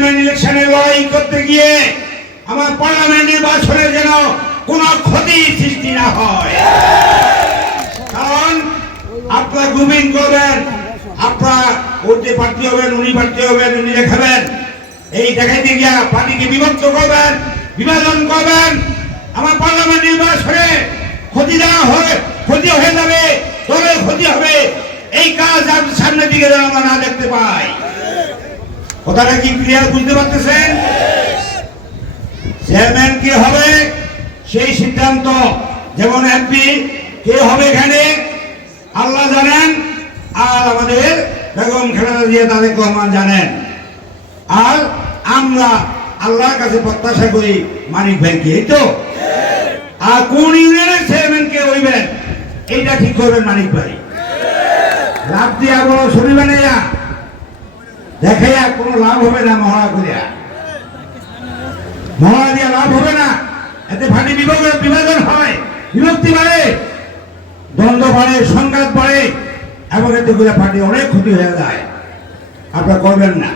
Chairman ইলেকশনে লড়াই করতে গিয়ে আমার পার্লামেন্ট নির্বাচনে যেন কোনো ক্ষতি সৃষ্টি না হয়। কারণ আপনারা গ্রুপিং করবেন, আপনারা ওতে প্রার্থী হবেন, উনি প্রার্থী হবেন, উনি দেখাবেন, এই দেখাইতে গিয়া পার্টিকে বিভক্ত করবেন, বিভাজন করবেন। আমার পার্লামেন্ট নির্বাচনে ক্ষতি দেওয়া হয়, ক্ষতি হয়ে যাবে, দলের ক্ষতি হবে। এই কাজ সামনের দিকে যেন আমরা না দেখতে পাই। কথাটা কি ক্লিয়ার বুঝতে পারতেছেন? চেয়ারম্যান কে হবে সেই সিদ্ধান্ত, যেমন এমপি কে হবে এখানে আল্লাহ জানেন, আর আমাদের বেগম খালেদা জিয়া তারেক রহমান জানেন। আর আমরা আল্লাহর কাছে প্রত্যাশা করি মানিক ভাইকে, এই তো। আর কোন ইউনিয়নের চেয়ারম্যান কে হইবেন এইটা ঠিক করবেন মানিক ভাই। লাভ দিয়া বড় ছবি বানাইয়া দেখাইয়া কোনো লাভ হবে না। মহড়া করিয়া মহড়া দিয়া লাভ হবে না। এতে ভাটি বিভাজন হয়, বিভক্তি বাড়ে, দ্বন্দ্ব বাড়ে, সংঘাত বাড়ে, এবং এতে করে পার্টি অনেক ক্ষতি হয়ে যায়। আপনারা করবেন না।